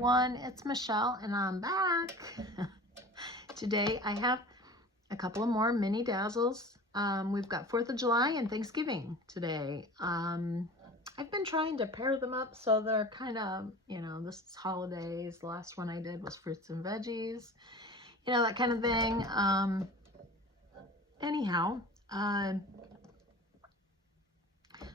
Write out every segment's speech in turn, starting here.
everyone, it's Michelle and I'm back. Today I have a couple of more Mini Dazzles. We've got 4th of July and Thanksgiving today. I've been trying to pair them up so they're kind of, you know, this is holidays. The last one I did was fruits and veggies, you know, that kind of thing. Anyhow,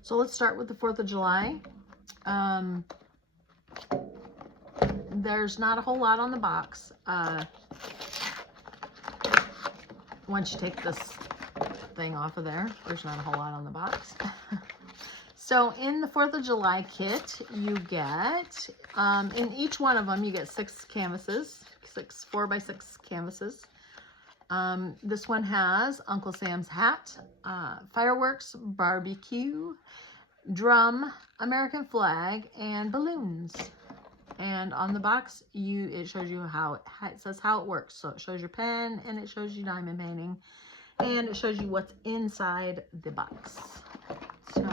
so let's start with the 4th of July. There's not a whole lot on the box. Once you take this thing off of there, there's not a whole lot on the box. So in the 4th of July kit, you get, in each one of them, you get 6 canvases, 6 4x6 canvases. This one has Uncle Sam's hat, fireworks, barbecue, drum, American flag, and balloons. And on the box, it shows you how it says how it works. So it shows your pen, and it shows you diamond painting, and it shows you what's inside the box. So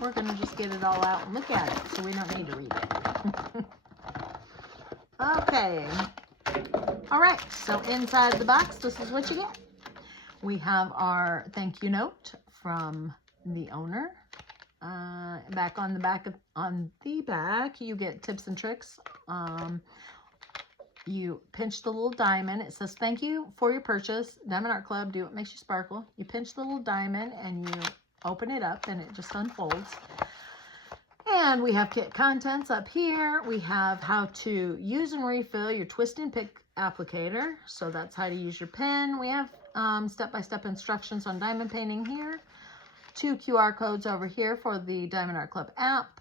we're gonna just get it all out and look at it, so we don't need to read it. Okay. All right. So inside the box, this is what you get. We have our thank you note from the owner. Back on the back, you get tips and tricks. You pinch the little diamond. It says, thank you for your purchase. Diamond Art Club, do what makes you sparkle. You pinch the little diamond and you open it up and it just unfolds. And we have kit contents up here. We have how to use and refill your twist and pick applicator. So that's how to use your pen. We have step-by-step instructions on diamond painting here. 2 QR codes over here for the Diamond Art Club app.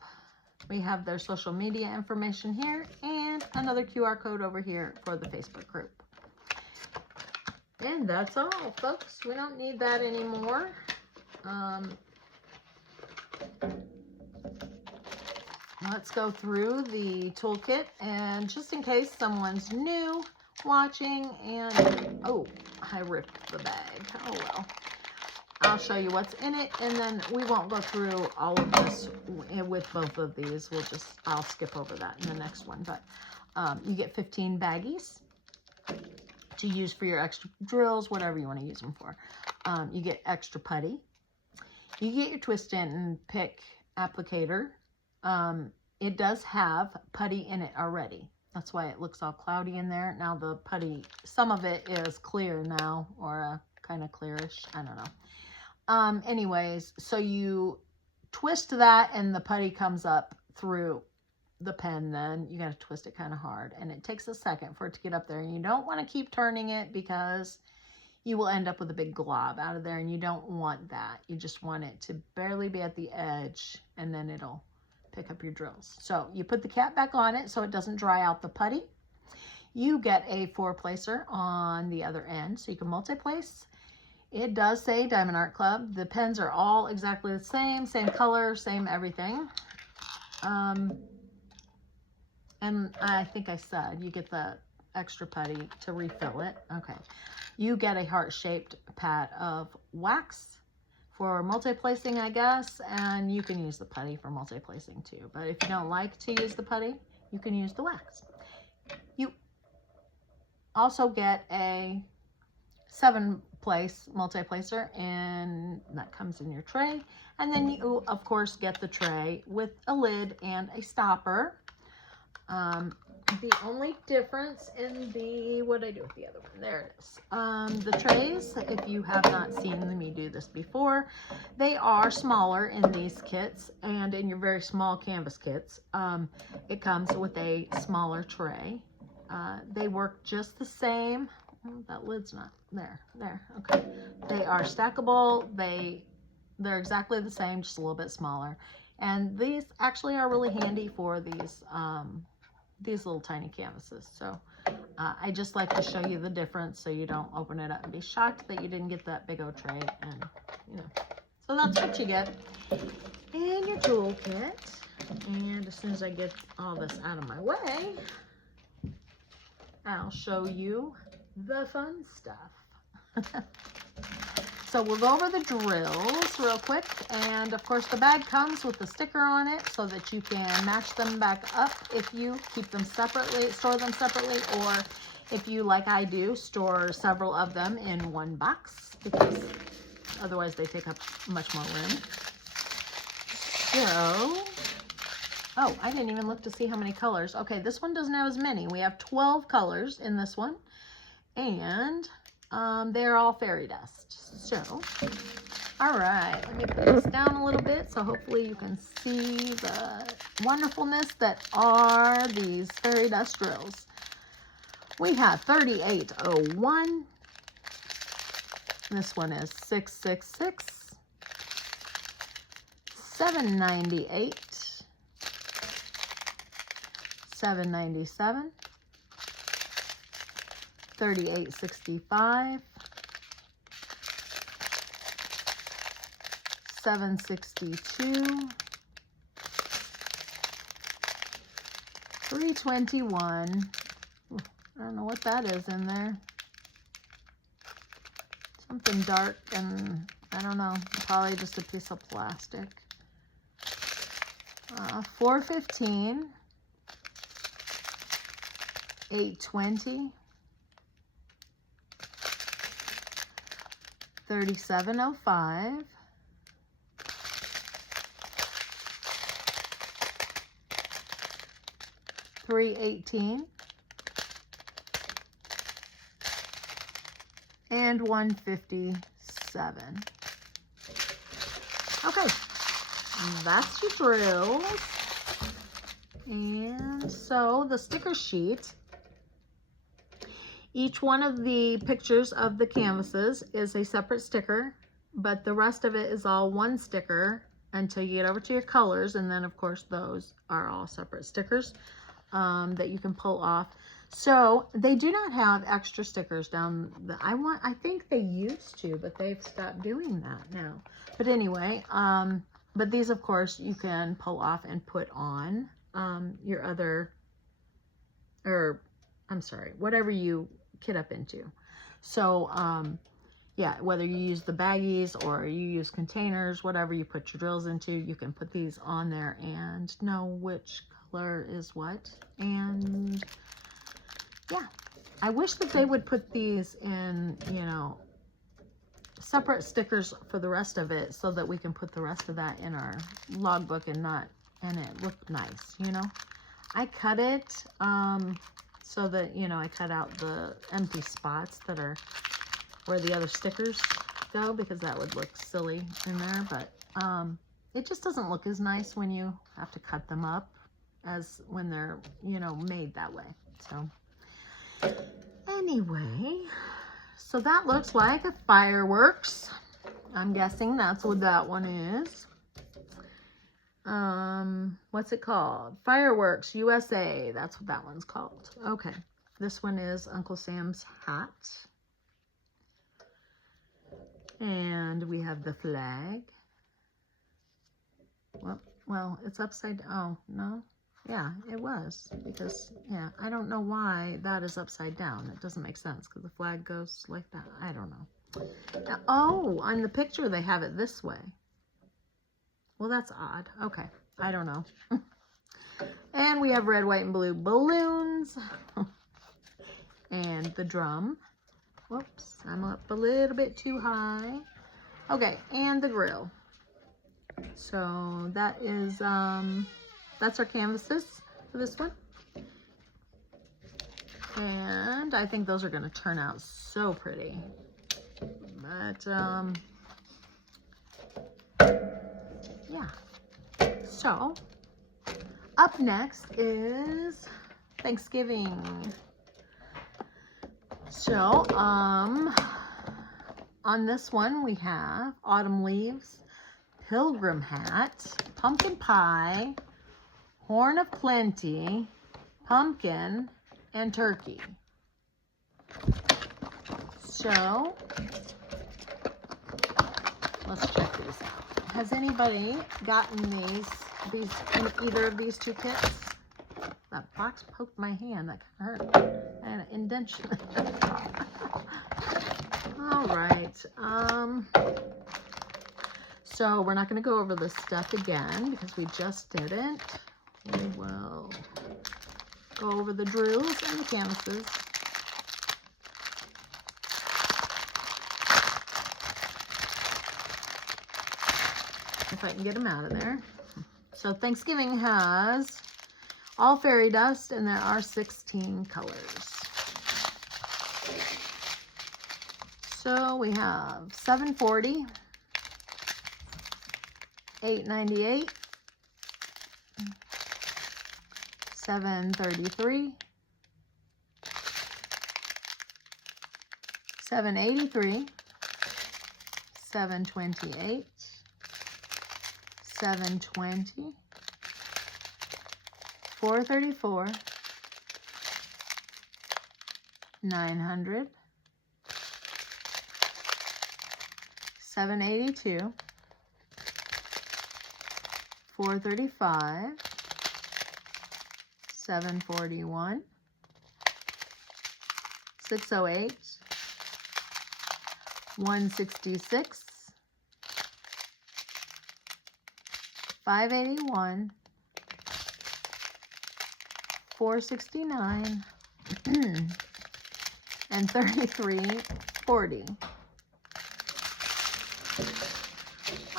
We have their social media information here and another QR code over here for the Facebook group. And that's all, folks. We don't need that anymore. Let's go through the toolkit, and just in case someone's new watching and, oh, I ripped the bag. Oh well. I'll show you what's in it, and then we won't go through all of this with both of these. I'll skip over that in the next one. But you get 15 baggies to use for your extra drills, whatever you want to use them for. You get extra putty. You get your twist and pick applicator. It does have putty in it already. That's why it looks all cloudy in there. Now the putty, some of it is clear now, or kind of clearish. I don't know. Anyways, so you twist that and the putty comes up through the pen. Then you got to twist it kind of hard, and it takes a second for it to get up there, and you don't want to keep turning it because you will end up with a big glob out of there, and you don't want that. You just want it to barely be at the edge, and then it'll pick up your drills. So you put the cap back on it so it doesn't dry out the putty. You get a 4-placer on the other end, so you can multi-place. It does say Diamond Art Club. The pens are all exactly the same color, same everything. And I think I said you get the extra putty to refill it. Okay. You get a heart-shaped pad of wax for multi-placing, I guess, and you can use the putty for multi-placing too. But if you don't like to use the putty, you can use the wax. You also get a 7-place multi-placer, and that comes in your tray. And then you, of course, get the tray with a lid and a stopper. The only difference in the, what did I do with the other one? There it is. The trays, if you have not seen me do this before, they are smaller in these kits, and in your very small canvas kits, it comes with a smaller tray. They work just the same. Oh, that lid's not there. Okay. They are stackable. They're exactly the same, just a little bit smaller. And these actually are really handy for these little tiny canvases. So I just like to show you the difference so you don't open it up and be shocked that you didn't get that big old tray. And you know, so that's what you get in your toolkit. And as soon as I get all this out of my way, I'll show you the fun stuff. So we'll go over the drills real quick. And of course the bag comes with a sticker on it so that you can match them back up if you keep them separately, store them separately, or if you, like I do, store several of them in one box, because otherwise they take up much more room. So, oh, I didn't even look to see how many colors. Okay, this one doesn't have as many. We have 12 colors in this one, and they're all fairy dust. So, all right, let me put this down a little bit so hopefully you can see the wonderfulness that are these fairy dust drills. We have 3801. This one is 666. 798. 797. 3865. 762. 321. I don't know what that is in there. Something dark, and I don't know, probably just a piece of plastic. 415. 820. 3705. 318. And 157. Okay, that's your drills. And so the sticker sheet, each one of the pictures of the canvases is a separate sticker, but the rest of it is all one sticker until you get over to your colors, and then of course those are all separate stickers that you can pull off. So they do not have extra stickers down the, I think they used to, but they've stopped doing that now. But anyway, but these of course you can pull off and put on your other, or I'm sorry, whatever you kit up into. So yeah, whether you use the baggies or you use containers, whatever you put your drills into, you can put these on there and know which color is what. And yeah, I wish that they would put these in, you know, separate stickers for the rest of it so that we can put the rest of that in our logbook and it looked nice, you know. I cut it so that, you know, I cut out the empty spots that are where the other stickers go, because that would look silly in there, but it just doesn't look as nice when you have to cut them up as when they're, you know, made that way. So anyway, so that looks like a fireworks. I'm guessing that's what that one is. What's it called? Fireworks USA. That's what that one's called. Okay. This one is Uncle Sam's hat. And we have the flag. Well, it's upside down. Oh, no. Yeah, it was, because, yeah, I don't know why that is upside down. It doesn't make sense because the flag goes like that. I don't know. Oh, on the picture they have it this way. Well, that's odd. Okay, I don't know. And we have red, white, and blue balloons. And the drum. Whoops, I'm up a little bit too high. Okay, and the grill. So that is, that's our canvases for this one. And I think those are going to turn out so pretty. But, yeah. So, up next is Thanksgiving. So, on this one we have autumn leaves, pilgrim hat, pumpkin pie, horn of plenty, pumpkin, and turkey. So, let's check these out. Has anybody gotten these in either of these two kits? That box poked my hand. That kind of hurt. And an indentation. All right. So we're not going to go over this stuff again because we just didn't. We will go over the drills and the canvases. If I can get them out of there. So Thanksgiving has all fairy dust, and there are 16 colors. So we have 740, 898, 733, 783, 728, 720, 434, 900, 782, 435, 741, 608, 166, 581, 469, and 3340.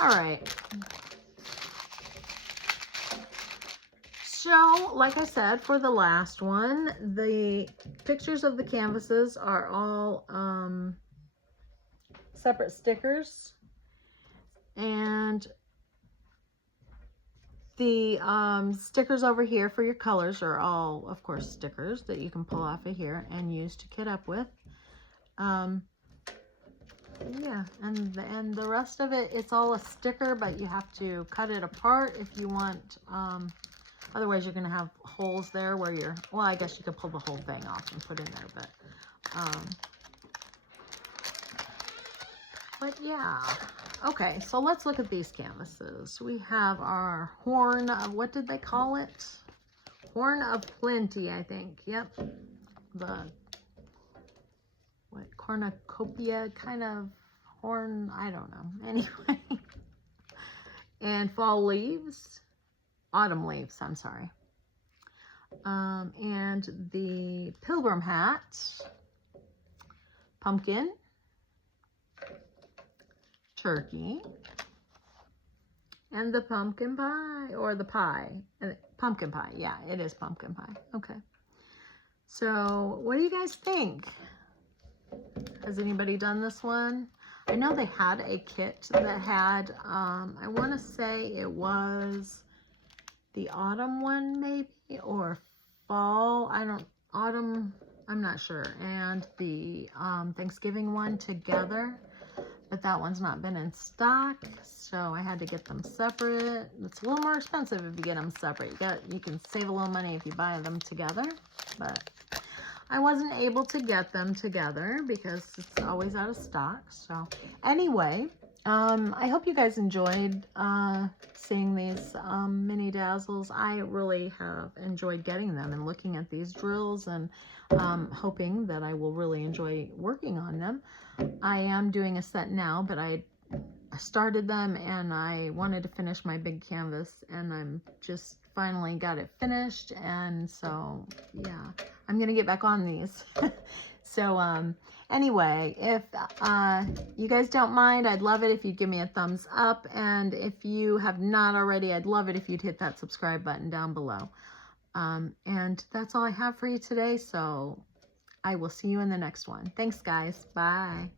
All right. So, like I said, for the last one, the pictures of the canvases are all separate stickers. And the stickers over here for your colors are all, of course, stickers that you can pull off of here and use to kit up with. Yeah, and the rest of it, it's all a sticker, but you have to cut it apart if you want. Otherwise, you're going to have holes there where you're, well, I guess you could pull the whole thing off and put in there, but yeah. Okay, so let's look at these canvases. We have our horn of, what did they call it? Horn of Plenty, I think. Yep. The, what, cornucopia kind of horn, I don't know. Anyway. And fall leaves. Autumn leaves, I'm sorry. And the pilgrim hat. Pumpkin. Turkey, and the pumpkin pie, or the pie, pumpkin pie. Yeah, it is pumpkin pie. Okay. So what do you guys think? Has anybody done this one? I know they had a kit that had, I want to say it was the autumn one maybe, or fall. Autumn, I'm not sure. And the Thanksgiving one together. But that one's not been in stock, so I had to get them separate. It's a little more expensive if you get them separate. You can save a little money if you buy them together, but I wasn't able to get them together because it's always out of stock. So anyway, I hope you guys enjoyed seeing these Mini Dazzles. I really have enjoyed getting them and looking at these drills, and hoping that I will really enjoy working on them. I am doing a set now, but I started them and I wanted to finish my big canvas, and I'm just finally got it finished. And so, yeah, I'm going to get back on these. So, anyway, if you guys don't mind, I'd love it if you'd give me a thumbs up. And if you have not already, I'd love it if you'd hit that subscribe button down below. And that's all I have for you today. So I will see you in the next one. Thanks, guys. Bye.